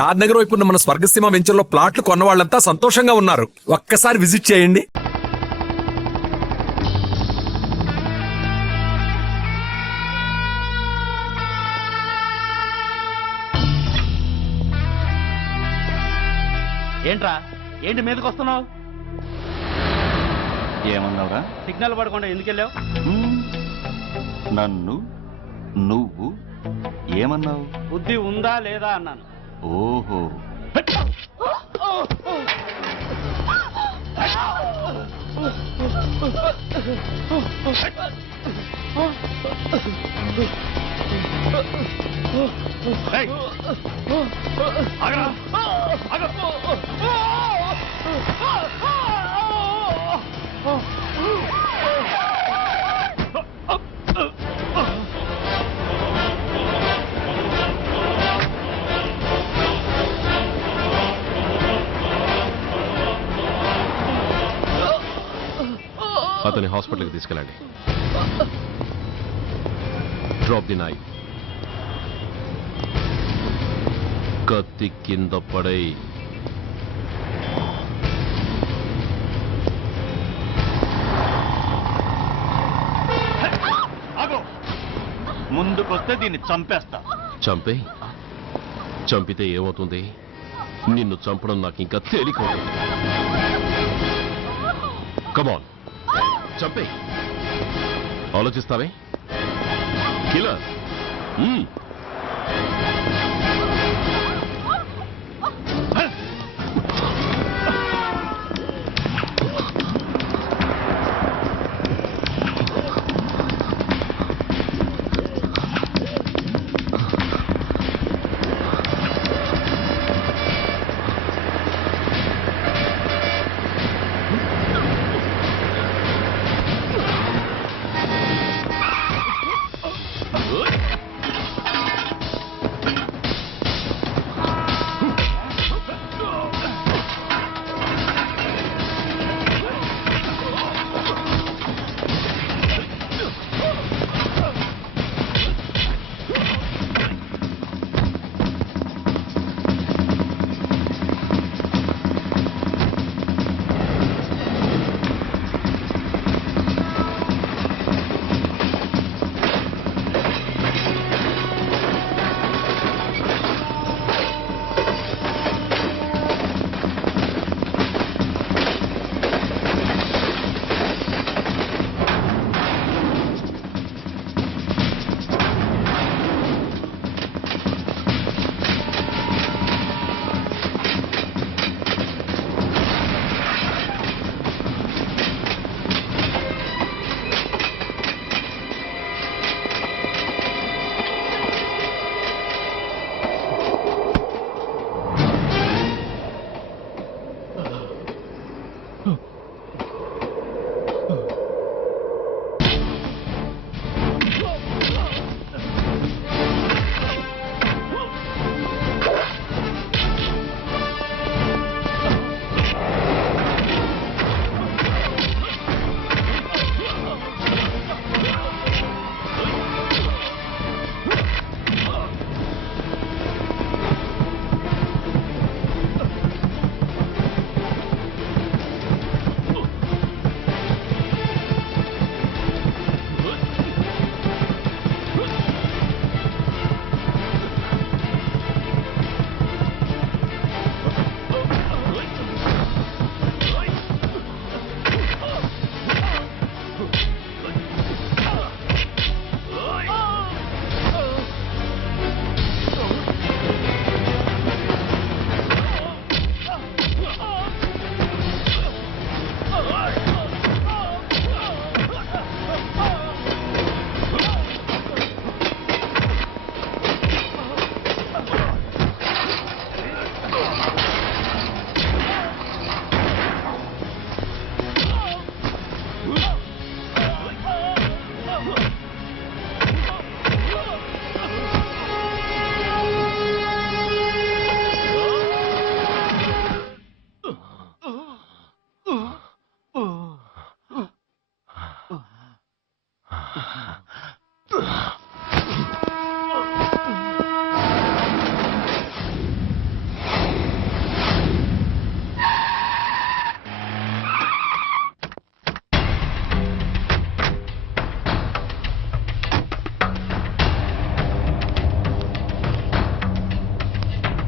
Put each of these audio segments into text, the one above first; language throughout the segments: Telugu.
షాద్ నగర్ వైపు ఉన్న మన స్వర్గసీమ వెంచర్లో ప్లాట్లు కొన్న వాళ్ళంతా సంతోషంగా ఉన్నారు. ఒక్కసారి విజిట్ చేయండి. ఏంట్రా ఏంటి మీదకి వస్తున్నావు? ఏమన్నావురా? సిగ్నల్ పడకుండా ఎందుకు వెళ్ళావు? నన్ను నువ్వు ఏమన్నావు? బుద్ధి ఉందా లేదా అన్నాను. ఓహో, అతని హాస్పిటల్కి తీసుకెళ్ళండి. Drop the knife. కత్తి కింద పడై. ముందుకొస్తే దీన్ని చంపేస్తా. చంపే. చంపితే ఏమవుతుంది? నిన్ను చంపడం నాకు ఇంకా తేలికవుతుంది. కమాన్, చంపే. ఆలోచిస్తావే కిల్లర్?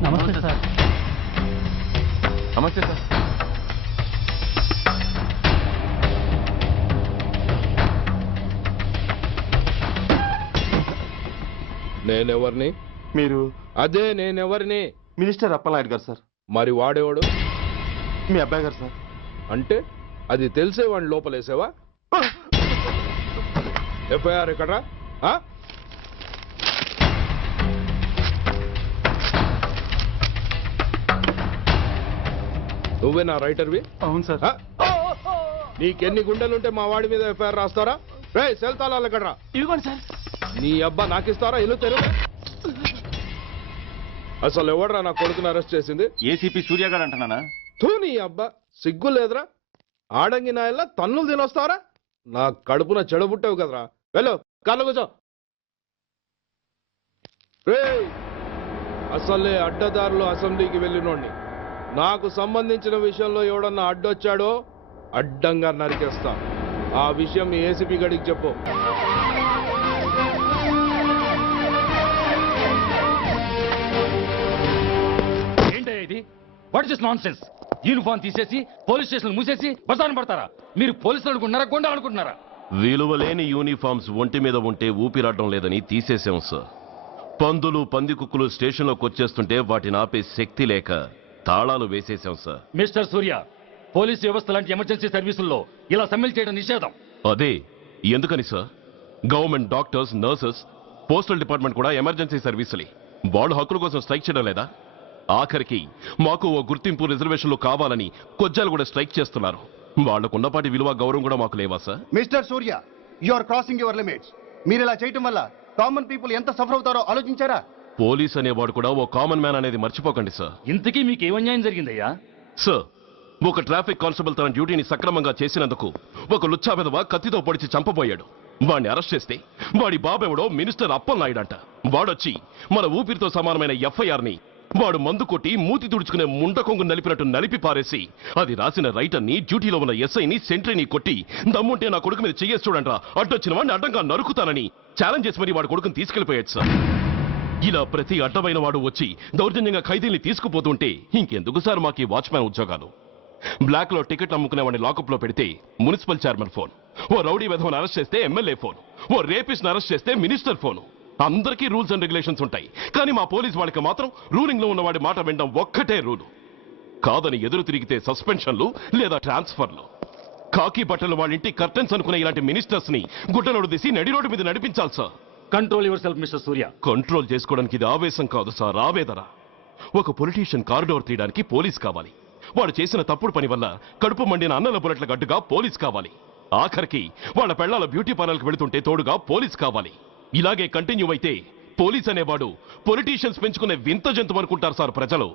నమస్తే సార్. నమస్తే సార్. నేనెవరిని? మీరు అదే నేనెవరిని? మినిస్టర్ అప్పలనాయుడు గారు సార్. మరి వాడేవాడు? మీ అబ్బాయి గారు సార్. అంటే అది తెలిసే వాడిని లోపలేసావా? ఎఫ్ఐఆర్ ఎక్కడ్రా? ఆ? నువ్వే నా రైటర్వి? అవును సార్. ఆ? నీకెన్ని గుండెలుంటే మా వాడి మీద ఎఫ్ఐఆర్ రాస్తారా? రే సెల్ తాళాలు ఎక్కడ్రా? ఇదిగోండి సార్. నీ అబ్బా నాకిస్తారా? ఇల్లు తెరువు. అసలు ఎవడరా నా కొడుకుని అరెస్ట్ చేసింది? ఏసీపీ సూర్య గారు అంటున్నానా? తూ నీ అబ్బా సిగ్గు లేదురా? ఆడంగి నాయల్లా తన్నులు తినొస్తావరా? నా కడుపున చెడబుట్టావు కదరా. వెళ్ళు కార్లో కూర్చో. రేయ్, అసలే అడ్డదారులు అసెంబ్లీకి వెళ్ళినోడిని. నాకు సంబంధించిన విషయంలో ఎవడన్నా అడ్డొచ్చాడో అడ్డంగా నరికేస్తా. ఆ విషయం మీ ఏసీపీ గడికి చెప్పు. ఏంటయ్యా ఇది? What is non sense? Uniform తీసేసి పోలీస్ స్టేషన్ మూసేసి బజారు పడతారా? మీరు పోలీసులు అనుకుంటున్నారా, గుండా అనుకుంటున్నారా? విలువలేని యూనిఫామ్స్ ఒంటి మీద ఉంటే ఊపిరాడడం లేదని తీసేసాం సార్. పందులు పందికుక్కులు స్టేషన్లోకి వచ్చేస్తుంటే వాటిని ఆపే శక్తి లేక తాళాలు వేసేసాం సార్. మిస్టర్ సూర్య, పోలీస్ వ్యవస్థ లాంటి ఎమర్జెన్సీ సర్వీసుల్లో ఇలా సమ్మెలు చేయడం నిషేధం. అదే ఎందుకని sir? Government doctors, nurses, postal department కూడా ఎమర్జెన్సీ సర్వీసులే. వాళ్ళు హక్కుల కోసం స్ట్రైక్ చేయడం లేదా? ఆఖరికి మాకు ఓ గుర్తింపు రిజర్వేషన్లు కావాలని కొజ్జాలు కూడా స్ట్రైక్ చేస్తున్నారు. వాళ్లకున్నపాటి విలువ గౌరవం కూడా మాకు లేవా sir? Mister Surya, you are crossing your limits. మీరు ఇలా చేయటం వల్ల కామన్ పీపుల్ ఎంత సఫర్ అవుతారో ఆలోచించారా? పోలీస్ అనేవాడు కూడా ఓ కామన్ మ్యాన్ అనేది మర్చిపోకండి సార్. ఇంతకీ మీకు ఏమన్యాయం జరిగిందయ్యా? సార్, ఒక ట్రాఫిక్ కానిస్టేబుల్ తన డ్యూటీని సక్రమంగా చేసినందుకు ఒక లుచ్చా విధవ కత్తితో పొడిచి చంపబోయాడు. వాడిని అరెస్ట్ చేస్తే వాడి బాబెవడో మినిస్టర్ అప్పలనాయుడు అంట. వాడొచ్చి మన ఊపిరితో సమానమైన ఎఫ్ఐఆర్ ని వాడు మందు కొట్టి మూతి తుడుచుకునే ముండకొంగు నలిపినట్టు నలిపి పారేసి అది రాసిన రైటర్ని, డ్యూటీలో ఉన్న ఎస్ఐని, సెంట్రీని కొట్టి దమ్ముంటే నా కొడుకు మీద చెయ్యేసి చూడంట్రా, అడ్డొచ్చిన వాడిని అడ్డంగా నరుకుతానని ఛాలెంజ్ చేసి మరి వాడి కొడుకుని తీసుకెళ్లిపోయాడు సార్. ఇలా ప్రతి అడ్డమైన వాడు వచ్చి దౌర్జన్యంగా ఖైదీల్ని తీసుకుపోతుంటే ఇంకెందుకు సార్ మాకు ఈ వాచ్మ్యాన్ ఉద్యోగాలు? బ్లాక్ లో టికెట్ అమ్ముకునే వాడిని లాకప్ లో పెడితే మున్సిపల్ చైర్మన్ ఫోన్, ఓ రౌడీ విధవను అరెస్ట్ చేస్తే ఎమ్మెల్యే ఫోన్, ఓ రేపిస్ట్ అరెస్ట్ చేస్తే మినిస్టర్ ఫోన్. అందరికీ రూల్స్ అండ్ రెగ్యులేషన్స్ ఉంటాయి, కానీ మా పోలీస్ వాళ్ళకి మాత్రం రూలింగ్ లో ఉన్న వాడి మాట వినడం ఒక్కటే రూలు. కాదని ఎదురు తిరిగితే సస్పెన్షన్లు లేదా ట్రాన్స్ఫర్లు. కాకి బట్టలు వాళ్ళ ఇంటి కర్టెన్స్ అనుకునే ఇలాంటి మినిస్టర్స్ ని గుడ్డలోడు తీసి నడి రోడ్డు మీద నడిపించాలి sir. Control your self mister Surya. Control చేసుకోవడానికి ఇది ఆవేశం కాదు సార్, ఆవేదన. ఒక పొలిటీషియన్ కారిడోర్ తీయడానికి పోలీస్ కావాలి. వాడు చేసిన తప్పుడు పని వల్ల కడుపు మండిన అన్నల బుల్లెట్ల గడ్డుగా పోలీస్ కావాలి. ఆఖరికి వాళ్ళ పెళ్లాల బ్యూటీ పార్లర్కి వెళుతుంటే తోడుగా పోలీస్ కావాలి. ఇలాగే కంటిన్యూ అయితే పోలీస్ అనేవాడు పొలిటీషియన్స్ పెంచుకునే వింత జంతువు అనుకుంటారు సార్ ప్రజలు.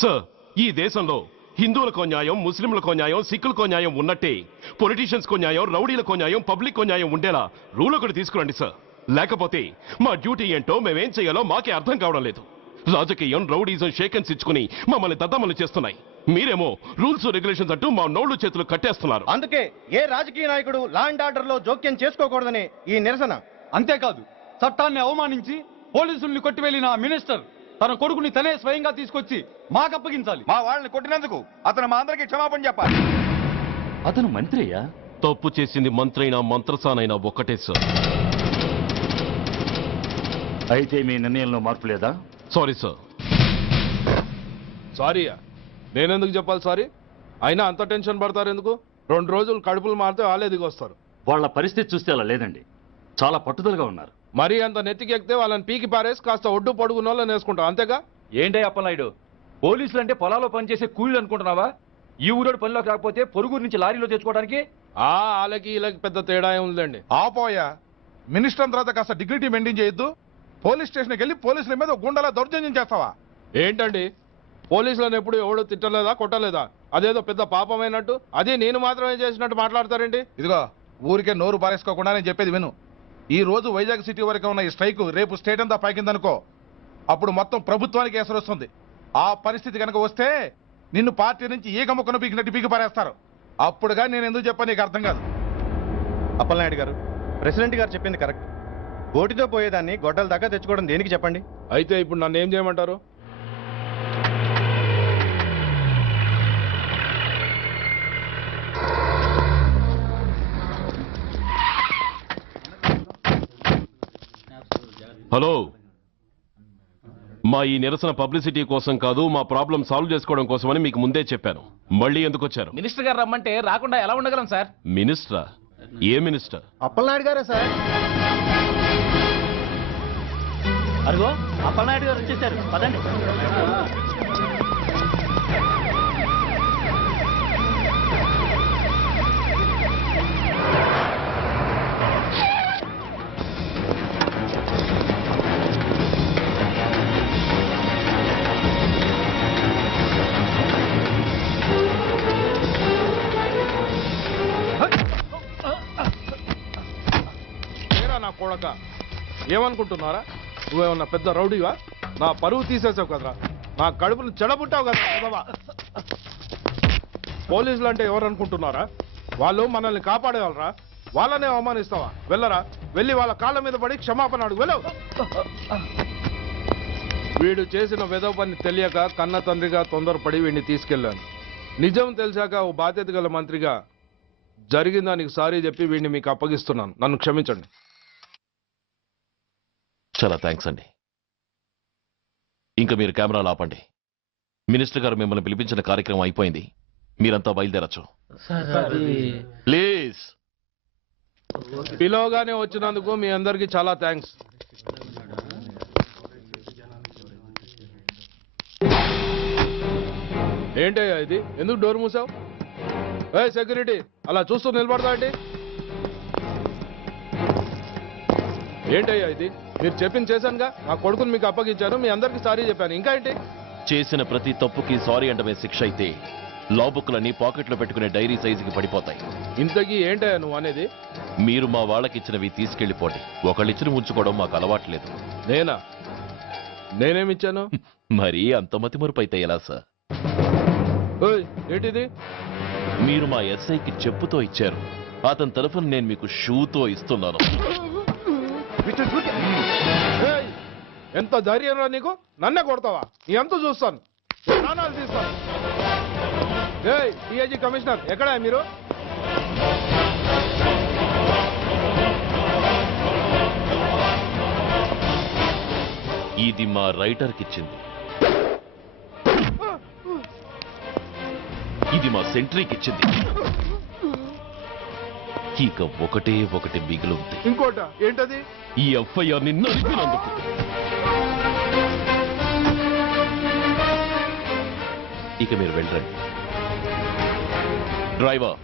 సార్, ఈ దేశంలో హిందువులకో న్యాయం, ముస్లింలకో న్యాయం, సిక్కులకో న్యాయం ఉన్నట్టే పొలిటీషియన్స్ కో న్యాయం, రౌడీలకో న్యాయం, పబ్లిక్ కో న్యాయం ఉండేలా రూల్ ఒకటి తీసుకురండి సార్. లేకపోతే మా డ్యూటీ ఏంటో మేమేం చేయాలో మాకే అర్థం కావడం లేదు. రాజకీయం, రౌడీజం షేకెన్స్ ఇచ్చుకుని మమ్మల్ని దద్దమలు చేస్తున్నాయి. మీరేమో రూల్స్ రెగ్యులేషన్స్ అంటూ మా నోళ్లు చేతులు కట్టేస్తున్నారు. అందుకే ఏ రాజకీయ నాయకుడు లా అండ్ ఆర్డర్ లో జోక్యం చేసుకోకూడదని ఈ నిరసన. అంతేకాదు, చట్టాన్ని అవమానించి పోలీసుల్ని కొట్టివెళ్లిన మినిస్టర్ తన కొడుకుని తనే స్వయంగా తీసుకొచ్చి మాకు అప్పగించాలి. మా వాళ్ళని కొట్టినందుకు అతను మా అందరికీ క్షమాపణ చెప్పాలి. అతను మంత్రి అయ్యా. తప్పు చేసింది మంత్రైనా మంత్రసానైనా ఒక్కటే సార్. అయితే మీ నిర్ణయంలో మార్పు లేదా? Sorry sir. సారీయా? నేనెందుకు చెప్పాలి సారీ? అయినా అంత టెన్షన్ పడతారు ఎందుకు? 2 రోజులు కడుపులు మారితే వాళ్ళే దిగొస్తారు. వాళ్ళ పరిస్థితి చూస్తే అలా లేదండి, చాలా పట్టుదలగా ఉన్నారు. మరీ అంత నెత్తికెక్కితే వాళ్ళని పీకి పారేసి కాస్త ఒడ్డు పొడుగున్న వాళ్ళని వేసుకుంటాం, అంతేగా? ఏంటే అప్పలనాయుడు, పోలీసులు అంటే పొలాల్లో పనిచేసే కూలీలు అనుకుంటున్నావా? ఈ ఊరోడు పనిలోకి రాకపోతే పొరుగురు నుంచి లారీలో తెచ్చుకోవడానికి వాళ్ళకి వీళ్ళకి పెద్ద తేడా ఉందండి. ఆపోయా, మినిస్టర్ తర్వాత కాస్త డిగ్నిటీ మెయింటైన్ చేయొద్దు. పోలీస్ స్టేషన్కి వెళ్ళి పోలీసుల మీద గుండెలా దౌర్జన్యం చేస్తావా? ఏంటండి, పోలీసులను ఎప్పుడు ఎవడో తిట్టలేదా, కొట్టలేదా? అదేదో పెద్ద పాపమైనట్టు అది నేను మాత్రమే చేసినట్టు మాట్లాడతారేంటి? ఇదిగో, ఊరికే నోరు పారేసుకోకుండా నేను చెప్పేది విను. ఈ రోజు వైజాగ్ సిటీ వరకు ఉన్న ఈ స్ట్రైక్ రేపు స్టేట్ అంతా పైకిందనుకో, అప్పుడు మొత్తం ప్రభుత్వానికి ఎసరు వస్తుంది. ఆ పరిస్థితి కనుక వస్తే నిన్ను పార్టీ నుంచి ఈగ ముక్కను పీకినట్టు పీకి పారేస్తారు. అప్పుడుగా నేను ఎందుకు చెప్పాను నీకు అర్థం కాదు. అప్పలనాయుడు గారు, ప్రెసిడెంట్ గారు చెప్పింది కరెక్ట్. గోటితో పోయేదాన్ని గొడ్డల దాకా తెచ్చుకోవడం దేనికి చెప్పండి? అయితే ఇప్పుడు నన్ను ఏం చేయమంటారు? హలో, మా ఈ నిరసన పబ్లిసిటీ కోసం కాదు, మా ప్రాబ్లం సాల్వ్ చేసుకోవడం కోసమని మీకు ముందే చెప్పాను. మళ్ళీ ఎందుకు వచ్చారు? మినిస్టర్ గారు రమ్మంటే రాకుండా ఎలా ఉండగలం సార్? మినిస్టరా? ఏ మినిస్టర్? అప్పలనాయుడు గారా సార్? అదిగో అప్పలనాయుడు గారు వచ్చేసారు, పదండి. నా కొడక ఏమనుకుంటున్నారా? నువ్వేమన్నా పెద్ద రౌడీవా? నా పరువు తీసేసావు కదరా, నా కడుపును చెడబుట్టావు కదా బాబా. పోలీసులు అంటే ఎవరు అనుకుంటున్నారా? వాళ్ళు మనల్ని కాపాడేవాళ్ళరా, వాళ్ళనే అవమానిస్తావా? వెళ్ళరా, వెళ్ళి వాళ్ళ కాళ్ళ మీద పడి క్షమాపణ అడుగు, వెళ్ళవు. వీడు చేసిన వెధవ పని తెలియక కన్న తండ్రిగా తొందరపడి వీడిని తీసుకెళ్లాను. నిజం తెలిసాక ఓ బాధ్యత గల మంత్రిగా జరిగిన దానికి సారీ చెప్పి వీడిని మీకు అప్పగిస్తున్నాను. నన్ను క్షమించండి. చాలా థ్యాంక్స్ అండి. ఇంకా మీరు కెమెరాలు ఆపండి. మినిస్టర్ గారు మిమ్మల్ని పిలిపించిన కార్యక్రమం అయిపోయింది. మీరంతా బయలుదేరచ్చు ప్లీజ్. పిలవగానే వచ్చినందుకు మీ అందరికీ చాలా థ్యాంక్స్. ఏంటయ్యా ఇది? ఎందుకు డోర్ మూసావు? ఏ సెక్యూరిటీ, అలా చూస్తూ నిలబడతా ఏంటి? ఏంటయ్యా ఇది? మీరు చెప్పింది చేశానుగా, నా కొడుకుని మీకు అప్పగించాను, మీ అందరికీ సారీ చెప్పాను, ఇంకా ఏంటి? చేసిన ప్రతి తప్పుకి సారీ అంటమే శిక్ష అయితే లా బుక్లన్నీ పాకెట్లో పెట్టుకునే డైరీ సైజుకి పడిపోతాయి. ఇంతకీ ఏంటయ్యా నువ్వు అనేది? మీరు మా వాళ్ళకిచ్చినవి తీసుకెళ్లిపోండి. ఒకళ్ళిచ్చిన ఉంచుకోవడం మాకు అలవాట్లేదు. నేనా? నేనేమిచ్చాను? మరి అంత మతిమరుపు అయితే ఎలా సార్? ఓయ్, ఏంటిది? మీరు మా ఎస్ఐకి చెప్పుతో ఇచ్చారు, అతని తరఫున నేను మీకు షూతో ఇస్తున్నాను. ఏయ్, ఎంత ధైర్యం రా నీకు? నన్నే కొడతావా? నీ ఎంత చూస్తాను, ప్రాణాలు తీస్తాను. ఏయ్ డిఐజీ కమిషనర్, ఎక్కడా మీరు? ఇది మా రైటర్కి ఇచ్చింది, ఇది మా సెంట్రీకి ఇచ్చింది. ఇక ఒకటే ఒకటి మిగిలి ఉంది. ఇంకోట ఏంటది? ఈ ఎఫ్ఐఆర్ ని నడిపినందుకు. ఇక మీరు వెళ్ళండి. డ్రైవర్,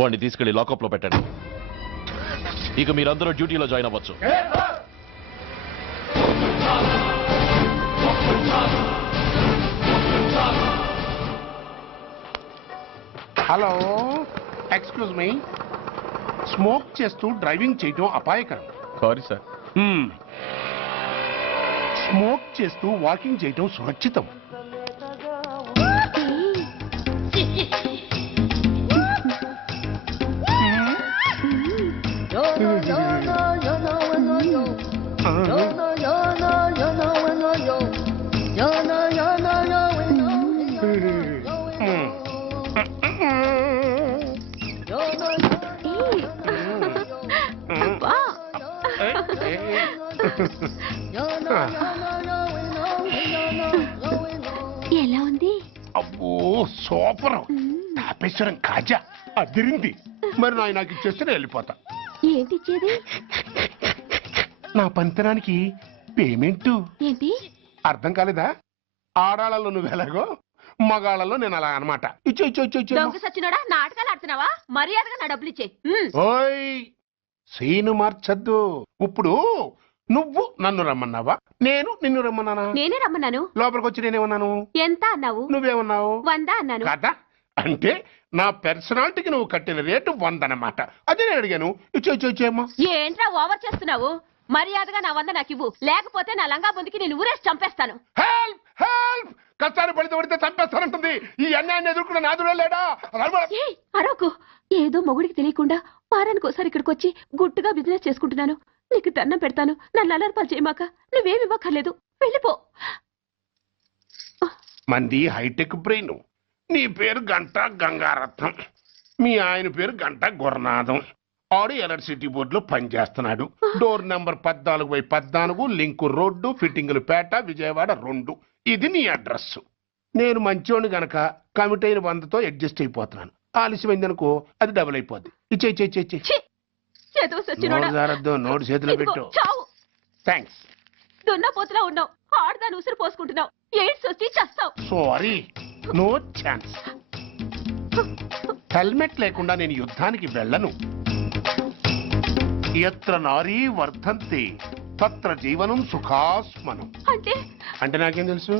వాడిని తీసుకెళ్లి లాకప్ లో పెట్టండి. ఇక మీరందరూ డ్యూటీలో జాయిన్ అవ్వచ్చు. Hello, excuse me. స్మోక్ చేస్తూ డ్రైవింగ్ చేయటం అపాయకరం. Sorry sir. స్మోక్ చేస్తూ వాకింగ్ చేయటం సురక్షితం. ఎలా ఉంది? అబ్బో సూపర్. తాపేశ్వరం కాజా అదిరింది. మరి నాకు ఇచ్చేస్తే నేను వెళ్ళిపోతా. ఏంటి ఇచ్చేది? నా పంతనానికి పేమెంట్. ఏంటి అర్థం కాలేదా? ఆడాళ్ళలో నువ్వు ఎలాగో, మగాళ్ళలో నేను అలా అనమాట. ఇచ్చో ఇచ్చో ఇచ్చో ఇచ్చో. దొంగ సచ్చినోడా, నాటకాలు ఆడుతున్నావా? మర్యాదగా నా డబ్బులు ఇచ్చే. ఓయ్, సీను మార్చద్దు. ఇప్పుడు నువ్వు నన్ను రమ్మన్నావా, నేను నిన్ను రమ్మన్నానా? నేనే రమ్మన్నాను. లోపలికి వచ్చి నేనేమన్నాను? ఎంత అన్నావు? నువ్వేమన్నావు? 100 అన్నాను. కదా, అంటే నా పర్సనాలిటీకి నువ్వు కట్టిన రేటు 100 అన్నమాట. అదే నేను అడిగాను. ఇచ్చో ఇచ్చో ఇచ్చేమ్మా. ఏంట్రా ఓవర్ చేస్తున్నావు? మర్యాదగా నా 100 నాకు ఇవ్వు, లేకపోతే నా లంగా బొందికి నేను ఊరేసి చంపేస్తాను. Help help. కష్టాలు పడితే చంపేస్తానంటుంది. ఈ అన్యాయాన్ని ఎదుర్కొన్న నాదుడే లేడా? అరవకు. ఏదో మొగుడికి తెలియకుండా వారానికి ఒకసారి ఇక్కడికి వచ్చి గుట్టుగా బిజినెస్ చేసుకుంటున్నాను. నీకు దండం పెడతాను, నన్ను అలర్పాలు చేయమాక. నువ్వేమి ఇవ్వక్కర్లేదు, వెళ్ళిపో. మంది హైటెక్ బ్రెయిన్. నీ పేరు గంట గంగారత్నం, మీ ఆయన పేరు గంట గురనాథం. ఆడు ఎలక్ట్రిసిటీ బోర్డులో పనిచేస్తున్నాడు. డోర్ నెంబర్ 14/14, లింకు రోడ్డు, ఫిట్టింగులు పేట, విజయవాడ 2. ఇది నీ అడ్రస్. నేను మంచోని గనక కమిట్ అయిన 100తో అడ్జస్ట్ అయిపోతున్నాను. ఆలస్యమైందనుకో అది డబుల్ అయిపోద్ది. ఇచ్చే నోటు చేతిలో పెట్టు. థ్యాంక్స్. దున్నపోతులా ఉన్నావు, ఆడదాని ఉసురు పోసుకుంటున్నావు, ఎయిడ్స్ వచ్చి చస్తావు. Sorry, no chance. హెల్మెట్ లేకుండా నేను యుద్ధానికి వెళ్ళను. ఎత్ర నారీ వర్ధంతి తత్ర జీవనం సుఖాస్మనం. అంటే నాకేం తెలుసు?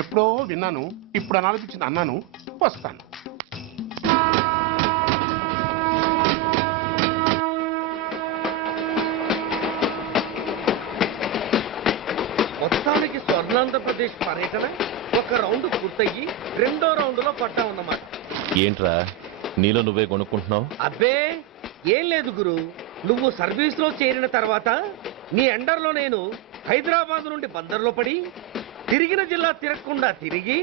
ఎప్పుడో విన్నాను, ఇప్పుడు అనాలనిపించింది అన్నాను. వస్తాను. మొత్తానికి స్వర్ణాంధ్రప్రదేశ్ పర్యటన ఒక రౌండ్ పూర్తయ్యి 2వ రౌండ్లో పడ్డా ఉన్నమాట. ఏంట్రా నీలో నువ్వే కొనుక్కుంటున్నావు? అబ్బే ఏం లేదు గురు, నువ్వు సర్వీస్ లో చేరిన తర్వాత నీ అండర్లో నేను హైదరాబాద్ నుండి బందర్లో పడి తిరిగిన జిల్లా తిరగకుండా తిరిగి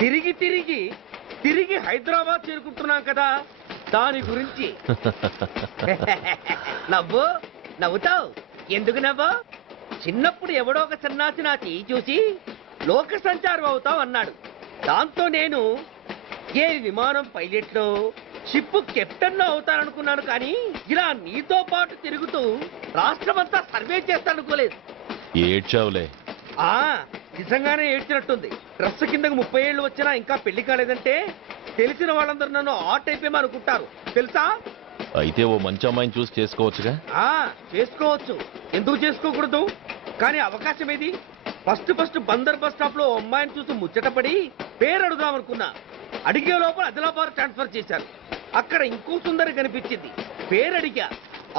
తిరిగి తిరిగి తిరిగి హైదరాబాద్ చేరుకుంటున్నాం కదా, దాని గురించి. నవ్వుతావు ఎందుకు నవ్వు? చిన్నప్పుడు ఎవడో ఒక సన్నాసి నా చెయ్యి చూసి లోక సంచారం అవుతావు అన్నాడు. దాంతో నేను ఏ విమానం పైలట్లో షిప్ కెప్టెన్ అవుతాననుకున్నాను, కానీ ఇలా నీతో పాటు తిరుగుతూ రాష్ట్రమంతా సర్వే చేస్తానుకోలేదు. ఏడ్చావులే. నిజంగానే ఏడ్చినట్టుంది. డ్రెస్ కిందకు 30 ఏళ్ళు వచ్చినా ఇంకా పెళ్లి కాలేదంటే తెలిసిన వాళ్ళందరూ నన్ను ఆ టైపేమో అనుకుంటారు తెలుసా. అయితే ఓ మంచి అమ్మాయిని చూసి చేసుకోవచ్చుగా. చేసుకోవచ్చు, ఎందుకు చేసుకోకూడదు? కానీ అవకాశం ఏది? ఫస్ట్ బందర్ బస్ స్టాప్ లో అమ్మాయిని చూసి ముచ్చటపడి పేరు అడుగుదామనుకున్నా. అడిగే లోపల ఆదిలాబాద్ ట్రాన్స్ఫర్ చేశారు. అక్కడ ఇంకో సుందరి కనిపించింది, పేరు అడిగా.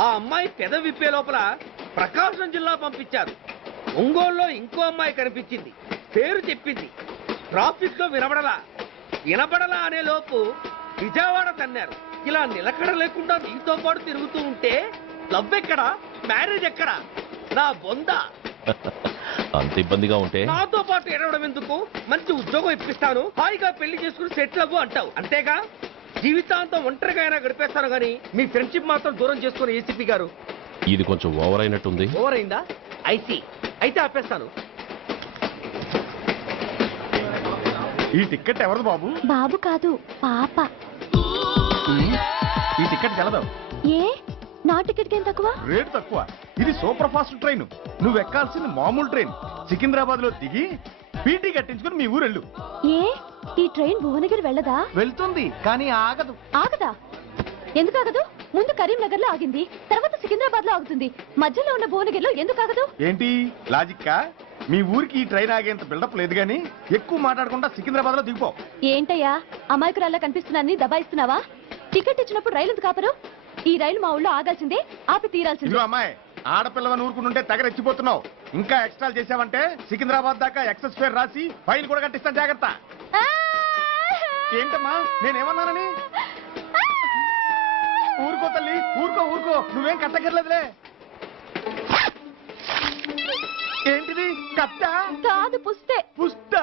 ఆ అమ్మాయి పెద విప్పే లోపల ప్రకాశం జిల్లా పంపించారు. ఒంగోలులో ఇంకో అమ్మాయి కనిపించింది, పేరు చెప్పింది. ట్రాఫిక్ లో వినబడలా అనే లోపు విజయవాడ తన్నారు. ఇలా నిలకడ లేకుండా నీతో పాటు తిరుగుతూ ఉంటే లవ్ ఎక్కడా, మ్యారేజ్ ఎక్కడా? నా బొంద. అంత ఇబ్బందిగా ఉంటే నాతో పాటు ఎడవడం ఎందుకు? మంచి ఉద్యోగం ఇప్పిస్తాను, హాయిగా పెళ్లి చేసుకుని సెటిల్ అవ్వు అంటావు అంతేగా. జీవితాంతం ఒంటరిగా అయినా గడిపేస్తాను, కానీ మీ ఫ్రెండ్షిప్ మాత్రం దూరం చేసుకుని ఏసీపీ గారు. ఇది కొంచెం ఓవర్ అయినట్టుంది. ఓవర్ అయిందా? అయితే ఆపేస్తాను. ఈ టికెట్ ఎవరిది బాబు? బాబు కాదు, పాప. ఈ టికెట్ గలదు. ఏ నా టికెట్ ఏం తక్కువ? రేటు తక్కువ. ఇది సూపర్ ఫాస్ట్ ట్రైన్. నువ్వు ఎక్కాల్సింది మామూలు ట్రైన్. సికింద్రాబాద్ లో దిగి పీటీ కట్టించుకుని మీ ఊరెళ్ళు. ఏ ఈ ట్రైన్ భువనగిరి వెళ్ళదా? వెళ్తుంది, కానీ ఆగదు. ఆగదా? ఎందుకు ఆగదు? ముందు కరీంనగర్ లో ఆగింది, తర్వాత సికింద్రాబాద్ లో ఆగుతుంది. మధ్యలో ఉన్న భువనగిరిలో ఎందుకు ఆగదు? ఏంటి లాజిక్కా? మీ ఊరికి ఈ ట్రైన్ ఆగేంత బిల్డప్ లేదు, గానీ ఎక్కువ మాట్లాడకుండా సికింద్రాబాద్ లో దిగిపో. ఏంటయ్యా అమాయకురాల్లా కనిపిస్తున్నానని దబాయిస్తున్నావా? టికెట్ ఇచ్చినప్పుడు రైలు ఎందుకు ఆపరు? ఈ రైలు మా ఊళ్ళో ఆగాల్సిందే, ఆపి తీరాల్సిందే. అమ్మాయి, ఆడపిల్లవని ఊరుకుంటుంటే తెగరెచ్చిపోతున్నావు. ఇంకా ఎక్స్ట్రాలు చేసావంటే సికింద్రాబాద్ దాకా ఎక్సెస్ ఫేర్ రాసి ఫైన్ కూడా కట్టిస్తాను, జాగ్రత్త. ఏంటమ్మా నేనేమన్నానని? ఊరుకో తల్లి, ఊరుకో, నువ్వేం కట్టగర్లేదులే. ఏంటిది? కట్ట కాదు, పుస్తే. పుస్త?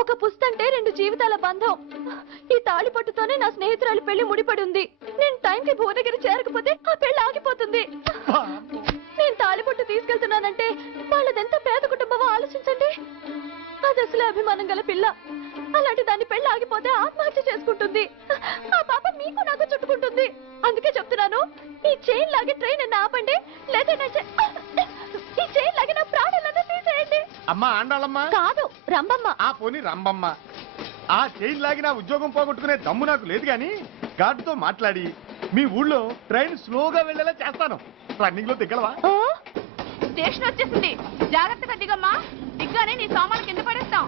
ఒక పుస్తంటే 2 జీవితాల బంధం. ఈ తాళి పట్టుతోనే నా స్నేహితురాలి పెళ్లి ముడిపడి ఉంది. నేను టైంకి భువనగిరి చేరకపోతే ఆ పెళ్లి ఆగిపోతుంది. నేను తాళిపట్టు తీసుకెళ్తున్నానంటే వాళ్ళదెంత పేద కుటుంబమో ఆలోచించండి. అది అసలే అభిమానం గల పిల్ల. అలాంటి దాన్ని పెళ్లి ఆగిపోతే ఆత్మహత్య చేసుకుంటుంది. ఆ పాప మీకు నాకు చుట్టుకుంటుంది. అందుకే చెప్తున్నాను, ఈ చైన్ లాగే ట్రైన్ అన్న ఆపండి, లేదా ఈ చైన్ లాగే నా ప్రాణాలన్నా తీసేయండి. అమ్మా ఆండాళమ్మ కాదు, రంబమ్మ. ఆ పోని రంబమ్మ. ఆ చైన్ లాగి నా ఉద్యోగం పోగొట్టుకునే దమ్ము నాకు లేదు, గాని గార్డుతో మాట్లాడి మీ ఊళ్ళో ట్రైన్ స్లోగా వెళ్ళేలా చేస్తాను. రన్నింగ్ లో దిగలవా? స్టేషన్ వచ్చేసింది, జాగ్రత్తగా దిగమ్మా. దిగ్గానే నీ సామాన్లు కింద పడేస్తాం.